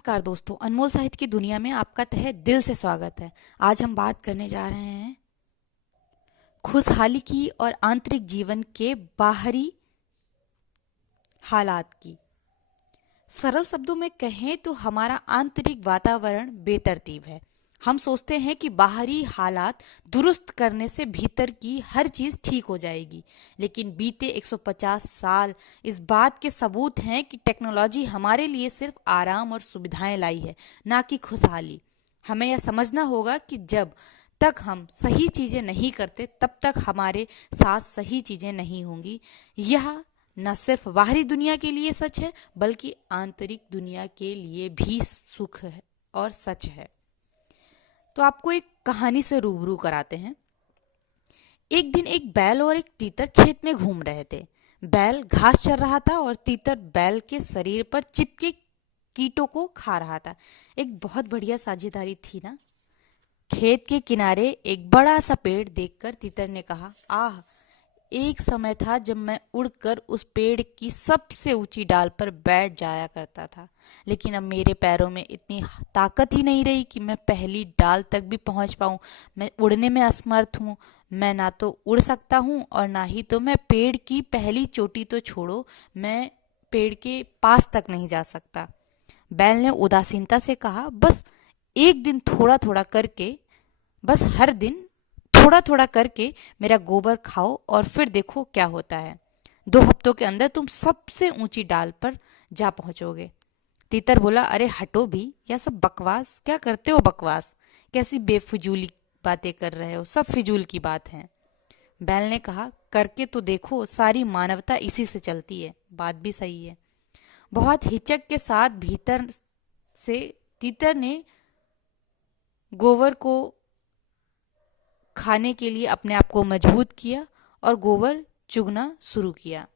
नमस्कार दोस्तों, अनमोल साहित्य की दुनिया में आपका तहे दिल से स्वागत है। आज हम बात करने जा रहे हैं खुशहाली की और आंतरिक जीवन के बाहरी हालात की। सरल शब्दों में कहें तो हमारा आंतरिक वातावरण बेतरतीब है। हम सोचते हैं कि बाहरी हालात दुरुस्त करने से भीतर की हर चीज़ ठीक हो जाएगी, लेकिन बीते 150 साल इस बात के सबूत हैं कि टेक्नोलॉजी हमारे लिए सिर्फ आराम और सुविधाएं लाई है, ना कि खुशहाली। हमें यह समझना होगा कि जब तक हम सही चीज़ें नहीं करते तब तक हमारे साथ सही चीज़ें नहीं होंगी। यह न सिर्फ बाहरी दुनिया के लिए सच है, बल्कि आंतरिक दुनिया के लिए भी सुख है और सच है। तो आपको एक कहानी से रूबरू कराते हैं। एक दिन एक बैल और एक तीतर खेत में घूम रहे थे। बैल घास चर रहा था और तीतर बैल के शरीर पर चिपके कीटों को खा रहा था। एक बहुत बढ़िया साझेदारी थी ना। खेत के किनारे एक बड़ा सा पेड़ देखकर तीतर ने कहा, आह, एक समय था जब मैं उड़कर उस पेड़ की सबसे ऊंची डाल पर बैठ जाया करता था, लेकिन अब मेरे पैरों में इतनी ताकत ही नहीं रही कि मैं पहली डाल तक भी पहुंच पाऊं। मैं उड़ने में असमर्थ हूं। मैं ना तो उड़ सकता हूं और ना ही तो मैं पेड़ की पहली चोटी तो छोड़ो, मैं पेड़ के पास तक नहीं जा सकता। बैल ने उदासीनता से कहा, बस एक दिन थोड़ा थोड़ा करके, बस हर दिन थोड़ा थोड़ा करके मेरा गोबर खाओ और फिर देखो क्या होता है। 2 हफ्तों के अंदर तुम सबसे ऊंची डाल पर जा पहुंचोगे। तीतर बोला, अरे हटो भी, यह सब बकवास क्या करते हो? बकवास कैसी बेफिजूली बातें कर रहे हो, सब फिजूल की बात है। बैल ने कहा, करके तो देखो, सारी मानवता इसी से चलती है। बात भी सही है। बहुत हिचक के साथ भीतर से तीतर ने गोबर को खाने के लिए अपने आप को मजबूत किया और गोबर चुगना शुरू किया।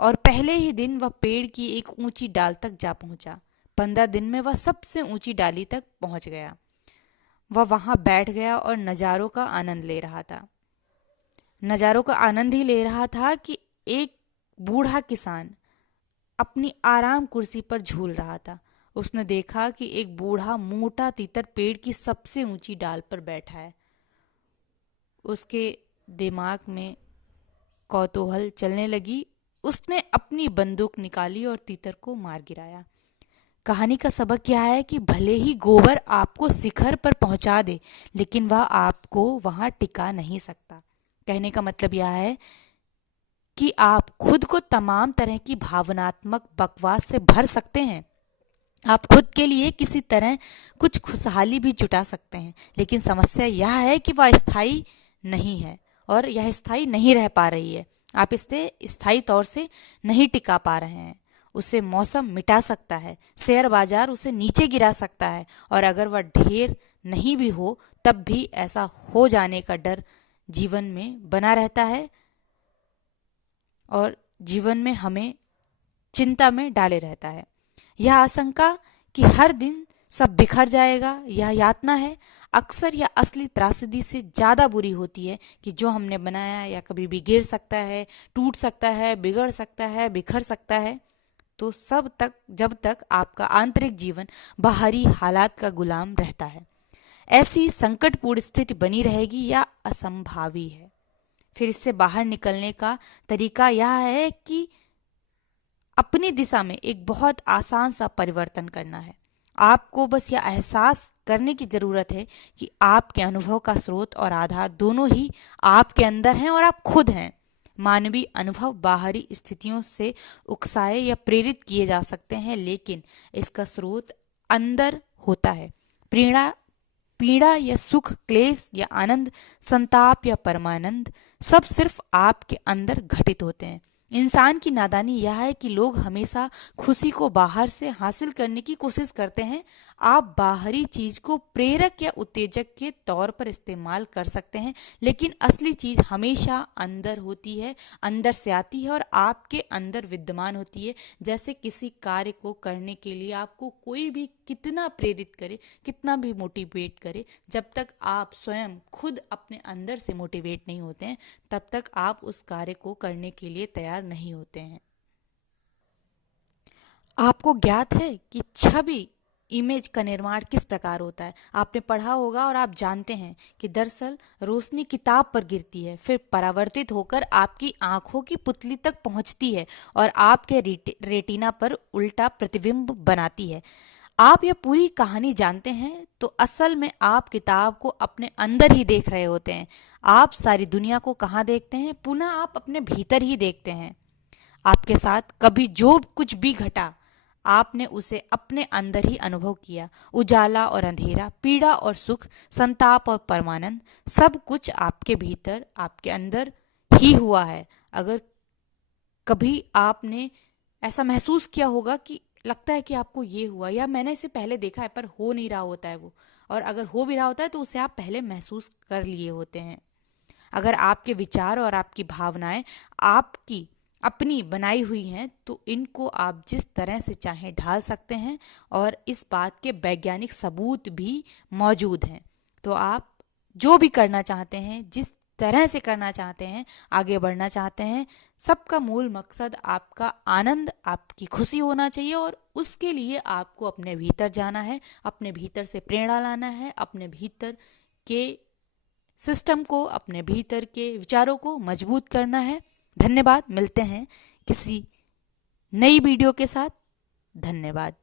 और पहले ही दिन वह पेड़ की एक ऊंची डाल तक जा पहुंचा। 15 दिन में वह सबसे ऊंची डाली तक पहुंच गया। वह वहां बैठ गया और नज़ारों का आनंद ले रहा था। नज़ारों का आनंद ही ले रहा था कि एक बूढ़ा किसान अपनी आराम कुर्सी पर झूल रहा था। उसने देखा कि एक बूढ़ा मोटा तीतर पेड़ की सबसे ऊंची डाल पर बैठा है। उसके दिमाग में कौतूहल चलने लगी। उसने अपनी बंदूक निकाली और तीतर को मार गिराया। कहानी का सबक यह है कि भले ही गोबर आपको शिखर पर पहुंचा दे, लेकिन वह आपको वहां टिका नहीं सकता। कहने का मतलब यह है कि आप खुद को तमाम तरह की भावनात्मक बकवास से भर सकते हैं। आप खुद के लिए किसी तरह कुछ खुशहाली भी जुटा सकते हैं, लेकिन समस्या यह है कि वह स्थायी नहीं है और यह स्थायी नहीं रह पा रही है। आप इसे स्थायी तौर से नहीं टिका पा रहे हैं। उसे मौसम मिटा सकता है, शेयर बाजार उसे नीचे गिरा सकता है, और अगर वह ढेर नहीं भी हो तब भी ऐसा हो जाने का डर जीवन में बना रहता है और जीवन में हमें चिंता में डाले रहता है। यह आशंका कि हर दिन सब बिखर जाएगा, यह यातना है, अक्सर यह असली त्रासदी से ज़्यादा बुरी होती है कि जो हमने बनाया या कभी भी गिर सकता है, टूट सकता है, बिगड़ सकता है, बिखर सकता है। तो सब तक जब तक आपका आंतरिक जीवन बाहरी हालात का गुलाम रहता है, ऐसी संकटपूर्ण स्थिति बनी रहेगी या असंभावी है। फिर इससे बाहर निकलने का तरीका यह है कि अपनी दिशा में एक बहुत आसान सा परिवर्तन करना है। आपको बस यह एहसास करने की ज़रूरत है कि आपके अनुभव का स्रोत और आधार दोनों ही आपके अंदर हैं और आप खुद हैं। मानवीय अनुभव बाहरी स्थितियों से उकसाए या प्रेरित किए जा सकते हैं, लेकिन इसका स्रोत अंदर होता है। पीड़ा पीड़ा या सुख, क्लेश या आनंद, संताप या परमानंद, सब सिर्फ आपके अंदर घटित होते हैं। इंसान की नादानी यह है कि लोग हमेशा खुशी को बाहर से हासिल करने की कोशिश करते हैं। आप बाहरी चीज को प्रेरक या उत्तेजक के तौर पर इस्तेमाल कर सकते हैं, लेकिन असली चीज हमेशा अंदर होती है, अंदर से आती है और आपके अंदर विद्यमान होती है। जैसे किसी कार्य को करने के लिए आपको कोई भी कितना प्रेरित करे, कितना भी मोटिवेट करे, जब तक आप स्वयं खुद अपने अंदर से मोटिवेट नहीं होते हैं, तब तक आप उस कार्य को करने के लिए तैयार नहीं होते हैं। आपको ज्ञात है कि छवि इमेज का निर्माण किस प्रकार होता है। आपने पढ़ा होगा और आप जानते हैं कि दरअसल रोशनी किताब पर गिरती है, फिर परावर्तित होकर आपकी आंखों की पुतली तक पहुंचती है और आपके रेटिना पर उल्टा प्रतिबिंब बनाती है। आप यह पूरी कहानी जानते हैं तो असल में आप किताब को अपने अंदर ही देख रहे होते हैं। आप सारी दुनिया को कहाँ देखते हैं? पुनः आप अपने भीतर ही देखते हैं। आपके साथ कभी जो कुछ भी घटा, आपने उसे अपने अंदर ही अनुभव किया। उजाला और अंधेरा, पीड़ा और सुख, संताप और परमानंद, सब कुछ आपके भीतर, आपके अंदर ही हुआ है। अगर कभी आपने ऐसा महसूस किया होगा कि लगता है कि आपको ये हुआ या मैंने इसे पहले देखा है, पर हो नहीं रहा होता है वो, और अगर हो भी रहा होता है तो उसे आप पहले महसूस कर लिए होते हैं। अगर आपके विचार और आपकी भावनाएं आपकी अपनी बनाई हुई हैं तो इनको आप जिस तरह से चाहें ढाल सकते हैं, और इस बात के वैज्ञानिक सबूत भी मौजूद हैं। तो आप जो भी करना चाहते हैं, जिस तरह से करना चाहते हैं, आगे बढ़ना चाहते हैं, सबका मूल मकसद आपका आनंद, आपकी खुशी होना चाहिए। और उसके लिए आपको अपने भीतर जाना है, अपने भीतर से प्रेरणा लाना है, अपने भीतर के सिस्टम को, अपने भीतर के विचारों को मजबूत करना है। धन्यवाद। मिलते हैं किसी नई वीडियो के साथ। धन्यवाद।